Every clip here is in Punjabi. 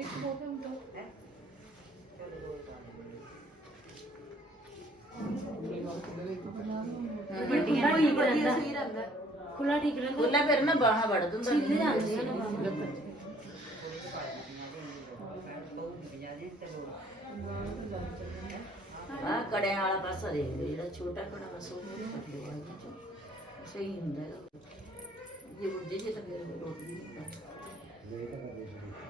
이렇게 보세요. 네. ਕੁਲਾੜੀ ਗਰੰਦ ਉਹ ਲੈ ਫਿਰ ਨਾ ਬਾਹਾ ਵੜਦੁੰਦਾ ਜਿਹੜਾ ਆਉਂਦੇ ਨਾ ਬਾਹਾ ਕੜਿਆਂ ਵਾਲਾ ਪਾਸਾ ਦੇ ਜਿਹੜਾ ਛੋਟਾ ਕੜਾ ਪਾਸਾ ਉਹ ਸਹੀ ਹੁੰਦਾ ਜੇ ਉਹ ਜੇ ਤਾਂ ਦੋ ਕੋਲ ਨਹੀਂ ਹੁੰਦਾ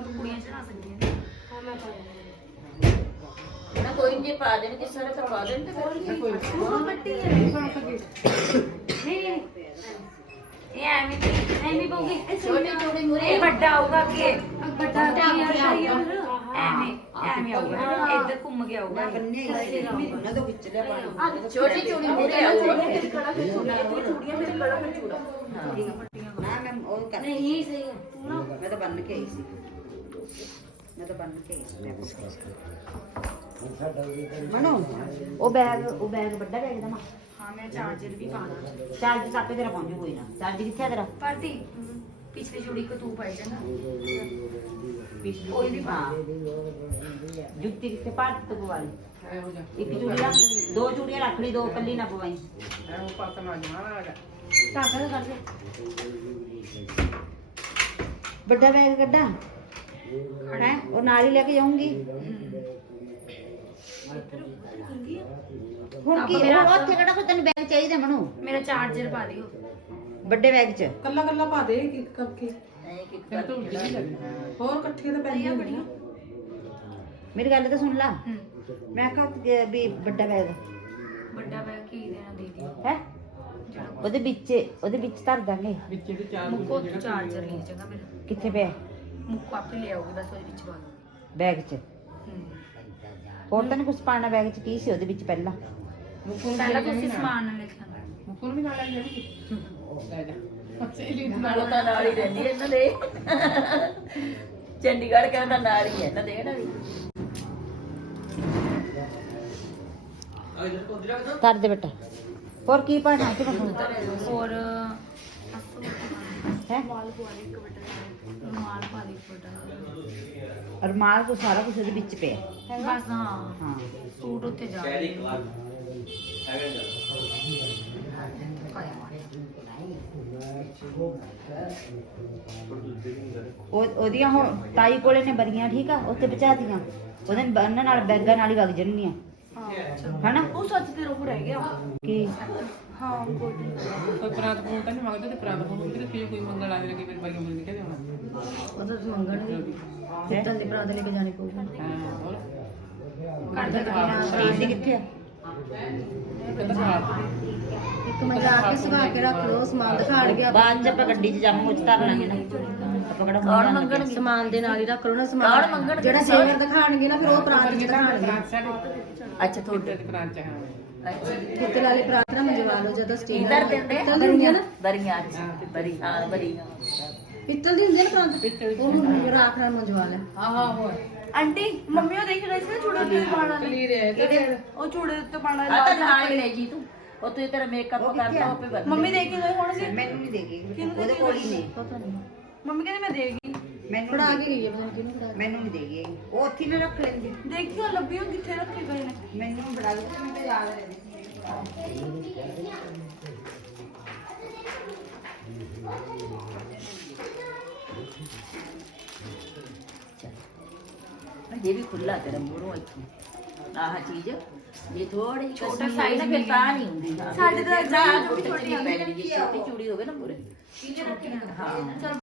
ਤੁਹਾਨੂੰ ਕੁੜੀਆਂ ਚੜਾ ਸਕਦੀਆਂ ਨੇ ਮੈਂ ਪਾ ਦਿੰਦੀ ਕੋਈ ਜੇ ਪਾ ਦੇਣ ਕਿ ਸਾਰੇ ਤਾਂ ਦੇਣ ਤੇ ਫਿਰ ਕੋਈ ਉਹ ਮੱਟੀ ਹੈ ਨਹੀਂ ਨਹੀਂ ਇਹ ਐਵੇਂ ਦੀ ਐਵੇਂ ਬੋਗੀ ਛੋਟੇ ਛੋਟੇ ਮੁਰੇ ਵੱਡਾ ਆਊਗਾ ਕਿ ਵੱਡਾ ਆਊਗਾ ਐਵੇਂ ਐਵੇਂ ਆਊਗਾ ਇੱਧਰ ਘੁੰਮ ਕੇ ਆਊਗਾ ਬੰਨੇ ਇਹਨਾਂ ਦੇ ਵਿੱਚ ਲੈ ਪਾਣੀ ਛੋਟੇ ਛੋਟੇ ਮੁਰੇ ਆਊਗਾ ਤੇਰੀ ਕੜਾ ਫਿਰ ਛੋਟਾ ਤੇਰੀ ਛੁੱਟੀਆਂ ਮੇਰੀ ਕੜਾ ਫਿਰ ਛੋਟਾ ਮੈਂ ਮੈਂ ਉਹ ਕਰ ਨਹੀਂ ਸਹੀ ਤੂੰ ਮੈਂ ਤਾਂ ਬੰਨ ਕੇ ਆਈ ਸੀ ਮਨੋ ਉਹ ਬੈਗ ਉਹ ਬੈਗ ਵੱਡਾ ਬੈਗ ਦਾ ਹਾਂ ਮੈਂ ਚਾਰਜਰ ਵੀ ਪਾਣਾ ਚਾਰਜ ਸਾਪੇ ਤੇਰਾ ਪਹੁੰਚੂ ਕੋਈ ਨਾ ਚਾਰਜ ਕਿੱਥੇ ਤੇਰਾ ਪਰਦੀ ਪਿਛਲੀ ਜੋੜੀ ਤੂੰ ਪਾਈ ਜਾਂਦਾ ਪਿਛਲੀ ਕੋਈ ਵੀ ਪਾ ਜੁੱਤੀ ਕਿੱਥੇ ਪਾ ਦਿੱਤ ਕੋ ਵਾਲੀ ਇੱਕ ਜੁੜੀ ਰੱਖ ਦੋ ਜੁੜੀਆਂ ਰੱਖ ਲਈ ਦੋ ਕੱਲੀ ਨਾ ਪਵਾਈ ਐ ਉਹ ਪਰਤ ਨਾ ਜਾਣਾ ਨਾ ਕਰ ਵੱਡਾ ਬੈਗ ਕੱਢਾ ਹੈ ਉਹ ਨਾਲ ਹੀ ਲੈ ਕੇ ਜਾਊਂਗੀ ਹੁਣ ਕੀ ਉਹ ਉੱਥੇ ਕਿਹੜਾ ਕੋਈ ਤੈਨੂੰ ਬੈਗ ਚਾਹੀਦਾ ਮਨੂ ਮੇਰਾ ਚਾਰਜਰ ਪਾ ਦਿਓ ਵੱਡੇ ਬੈਗ 'ਚ ਕੱਲਾ ਕੱਲਾ ਪਾ ਦੇ ਕਿ ਕੱਪ ਕੇ ਨਹੀਂ ਕਿ ਹੋਰ ਇਕੱਠੇ ਤਾਂ ਪੈਂਦੀਆਂ ਬੜੀਆਂ ਮੇਰੀ ਗੱਲ ਤਾਂ ਸੁਣ ਲੈ ਮੈਂ ਕਹਾਂ ਵੀ ਵੱਡਾ ਬੈਗ ਵੱਡਾ ਬੈਗ ਕੀ ਦੇਣਾ ਦੀਦੀ ਹੈ ਉਹਦੇ ਵਿੱਚ ਉਹਦੇ ਵਿੱਚ ਧਰ ਦਾਂਗੇ ਵਿੱਚ ਤੇ ਚਾਰਜਰ ਚਾਰਜਰ ਨਹੀਂ ਜਗਾ ਮੇਰਾ ਕਿੱਥੇ ਪਿਆ ਮੁੱਕੋ ਆਪੇ ਲੈ ਆਉਗੀ ਬੈਗ 'ਚ ਹੋਰ ਤਾਂ ਕੁਝ ਪਾਣਾ ਬੈਗ 'ਚ ਕੀ ਸੀ ਉਹਦੇ ਵਿੱਚ ਪਹਿਲਾਂ ਮੁੱਕੋ ਨੂੰ ਪਹਿਲਾਂ ਤੁਸੀਂ ਸਮਾਨ ਲੈ ਲਿਆ ਮੁੱਕੋ ਨੂੰ ਵੀ ਨਾਲ ਲੈ ਲਿਆ ਵੀ ਉਹ ਸਹੀ ਲਈ ਨਾਲ ਤਾਂ ਨਾਲ ਹੀ ਰਹਿੰਦੀ ਇਹਨਾਂ ਦੇ ਚੰਡੀਗੜ੍ਹ ਕਹਿੰਦਾ ਨਾਲ ਹੀ ਹੈ ਇਹਨਾਂ ਦੇ ਨਾ ਵੀ ਕਰ ਦੇ ਬੇਟਾ ਹੋਰ ਕੀ ਪਾਣਾ ਹੋਰ ਅਸੂ रुमाल तो सारा कुछ ओके बस हाँ सूट ਉਹਦੀਆਂ ਹੁਣ ਤਾਈ ਕੋਲੇ ਨੇ ਬਰੀਆਂ ਠੀਕ ਆ ਉੱਥੇ ਪਚਾ ਦੀਆਂ ਉਹਦੇ ਬੰਨ ਨਾਲ ਬੈਗਾਂ ਨਾਲ ਹੀ ਵਗ ਜਣਗੀਆਂ ਹਣਾ ਉਹ ਸੱਚ ਤੇ ਰੋਹ ਰਹਿ ਗਿਆ ਕਿ ਹਾਂ ਕੋਈ ਤੇ ਪ੍ਰਾਤ ਤਾਂ ਨਹੀਂ ਮੰਗਦਾ ਤੇ ਪ੍ਰਾਤ ਕੋਣ ਤੇ ਕੋਈ ਮੰਗਣ ਆਵੇ ਲੱਗੇ ਮੇਰੇ ਬਾਈ ਨੂੰ ਨਹੀਂ ਕਹਦੇ ਉਹ ਤਾਂ ਮੰਗਣ ਨਹੀਂ ਦੀ ਪ੍ਰਾਤ ਲੈ ਕੇ ਜਾਣੀ ਪਊਗੀ ਹਾਂ ਕਰਦੇ ਕਿੱਥੇ ਆ ਇੱਕ ਮੈਂ ਜਾ ਕੇ ਸੁਭਾ ਕੇ ਰੱਖ ਲੋ ਸਮਾਨ ਦਿਖਾੜ ਗਿਆ ਬਾਅਦ ਚ ਆਪਾਂ ਗੱਡੀ ਚ ਜਾ ਕੇ ਚ ਧਰ ਲਾਂਗੇ ਨਾ ਆਪਾਂ ਕਿਹੜਾ ਸਮਾਨ ਦੇ ਨਾਲ ਹੀ ਰੱਖ ਲਓ ਨਾ ਸਮਾਨ ਜਿਹੜਾ ਜੇਵਰ ਦਿਖਾਣਗੇ ਨਾ ਫਿਰ ਉਹ ਪ੍ਰਾਂਤ ਚ ਅੱਛਾ ਤੁਹਾਡੇ ਪ੍ਰਾਂਤ ਚ ਹਾਂ ਕਿਤੇ ਵਾਲੇ ਪ੍ਰਾਂਤ ਨਾ ਮੰਗਵਾ ਲਓ ਜਦੋਂ ਸਟੇਜ ਪਿੱਤਲ ਦੇ ਹੁੰਦੇ ਨਾ ਬਰੀਆਂ ਬਰੀਆਂ ਬਰੀਆਂ ਬਰੀਆਂ ਪਿੱਤਲ ਦੇ ਹੁੰਦੇ ਨਾ ਪ੍ਰਾਂਤ ਉਹ ਨੂੰ ਰਾਖ ਨਾਲ ਮੰਗਵਾ ਹਾਂ ਹਾਂ ਹੋਰ ਆਂਟੀ ਮੰਮੀ ਉਹ ਦੇਖ ਰਹੀ ਸੀ ਨਾ ਛੋੜੇ ਪਾਣਾ ਲੀ ਰਿਹਾ ਉਹ ਛੋੜੇ ਉੱਤੇ ਪਾਣਾ ਲੈ ਤੂੰ ਉਹ ਤੇਰਾ ਮੇਕਅਪ ਕਰਦਾ ਉਹ ਪੇ ਬੰਦ ਮੰਮੀ ਦੇਖੀ ਹੋਈ ਹੁਣ ਸੀ ਮੈਨੂੰ ਨਹੀਂ ਦੇਖੀ ਉਹਦੇ ਕੋਲ ਹੀ ਨਹੀਂ ਪਤਾ ਨਹੀਂ ਮੰਮੀ ਕਹਿੰਦੀ ਮੈਂ ਦੇਗੀ ਮੈਨੂੰ ਫੜਾ ਕੇ ਗਈ ਹੈ ਬਸ ਕਿਨੂੰ ਫੜਾ ਮੈਨੂੰ ਨਹੀਂ ਦੇਗੀ ਉਹ ਉੱਥੇ ਨਾ ਰੱਖ ਲੈਂਦੀ ਦੇਖੀ ਉਹ ਲੱਭੀ ਉਹ ਕਿੱਥੇ ਰੱਖੇ ਗਏ ਨੇ ਮੈਨੂੰ ਫੜਾ ਕੇ ਮੈਨੂੰ ਤੇ ਯਾਦ ਰਹਿੰਦੀ ये भी खुला तेरा मोरों इतनी आह चीज ये थोड़ी छोटा साइज है फिर ता नहीं होती साइज तो जा छोटी छोटी पहनी छोटी चूड़ी हो गए ना मोरे चीजें रखी हां चल